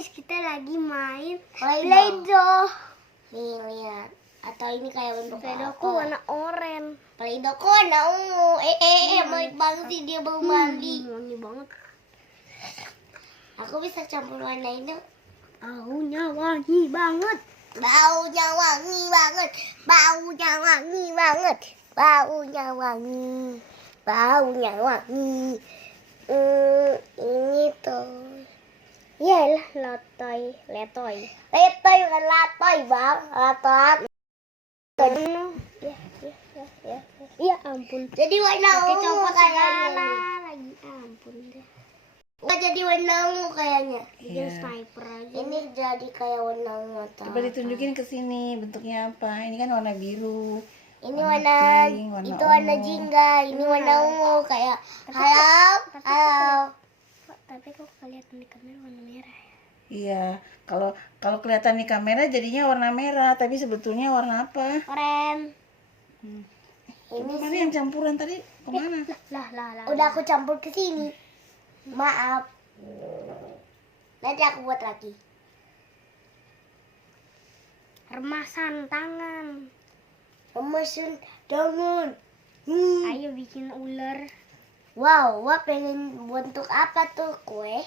guys, kita lagi main Play-Doh. Nih lihat. Atau ini kayak bentuk Play-Dohku apa? warna oranye. Play-Dohku warna ungu. Baik banget sih dia baru mandi. Wangi banget. Aku bisa campur warna ini. Baunya wangi banget. Baunya wangi banget. Baunya wangi banget. Baunya wangi. Baunya wangi. Ini tuh. Iyalah, letoy. Letoy bukan latoy, Bang. Latoy. Ya ampun. Jadi warna Pakai ungu copot kayaknya. segala lagi. Ampun deh. Nggak jadi warna ungu kayaknya. Bikin sniper aja. Ini jadi kayak warna ungu. Coba ditunjukin ke sini bentuknya apa. Ini kan warna biru. Ini warna pink, warna itu warna ungu. jingga. Ini warna ungu kayak halo. Tapi kok kelihatan di kamera warna merah ya? Iya, kalau kelihatan di kamera jadinya warna merah, tapi sebetulnya warna apa? Oranye. Ini Mana yang campuran tadi? Kemana? Lah. udah aku campur ke sini. Maaf. Nanti aku buat lagi. Remasan tangan. Mesin dangun. Ayo bikin ular. Wow, wah pengen bentuk apa tuh kue?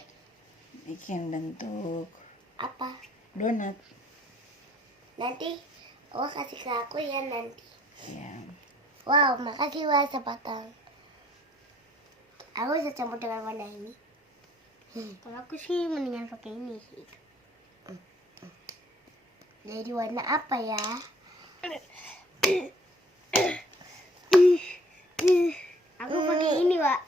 Bikin bentuk Apa? donat. Nanti wah kasih ke aku ya nanti. Ya. Wow, makasih wah sepatang. Aku bisa campur dengan warna ini. Kalau aku sih mendingan pakai ini sih. Jadi warna apa ya? Aku pakai ini, Wak.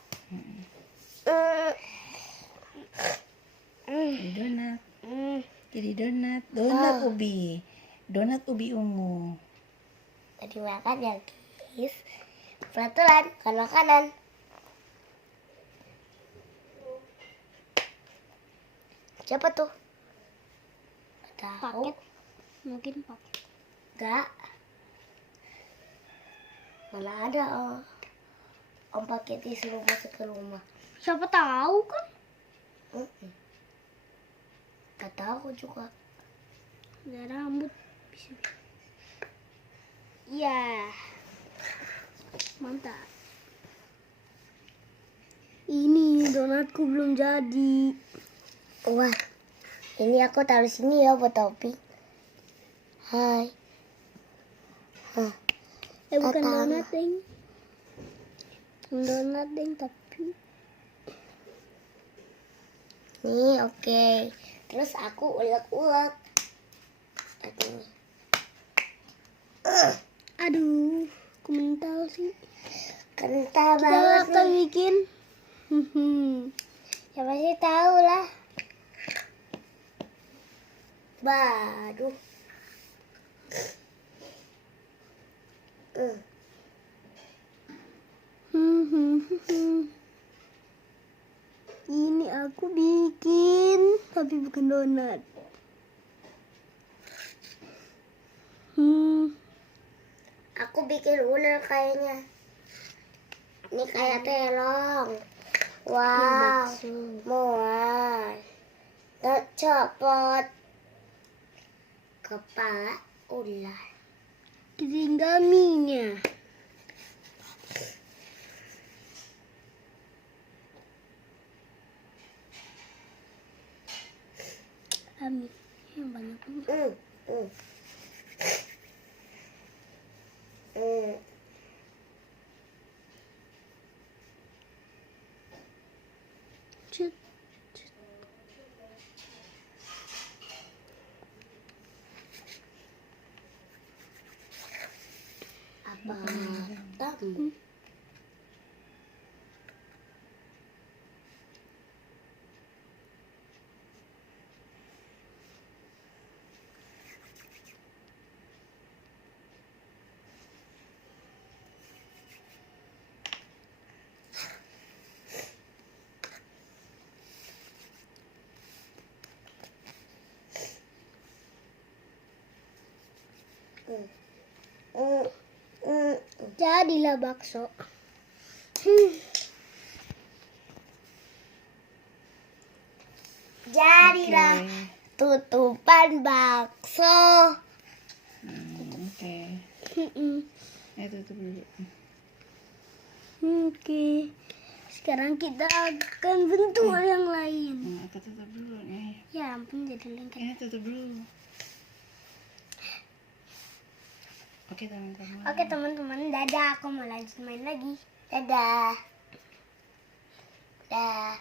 Jadi donat. Jadi donat. Donat ubi. Donat ubi ungu. Tadi makan ya guys. Pelan-pelan, kan makanan. Siapa tuh? Gak tahu. Paket. Mungkin paket. Gak. Mana ada om paket disuruh masuk ke rumah. Siapa tahu kan? Gak tahu juga. Ada rambut. Bisa. Iya. Mantap. Ini donatku belum jadi. Wah, ini aku taruh sini ya buat topi. Hai. Bukan Tahu. donat, Deng. Donat, Deng, tapi Nih, oke. Terus aku ulek-ulek. aduh, aku mental sih. Kental Kita banget akan nih. bikin. Siapa sih tahu lah. Baru. Ini aku bikin, tapi bukan donat. Aku bikin ular kayaknya. Ini kayak terong. Wow. Mual. Tercopot. Kepala ular. Ketinggaminya. Amin. Yang banyak banget. Cet. Apa? Tahu. Jadilah bakso. Jadilah tutupan bakso. Oke. Tutup dulu. Oke. Sekarang kita akan bentuk yang lain. Aku tutup dulu nih. Ya ampun jadi lengket. Tutup dulu. Oke teman-teman. Oke teman-teman, dadah. Aku mau lanjut main lagi. Dadah. Dadah.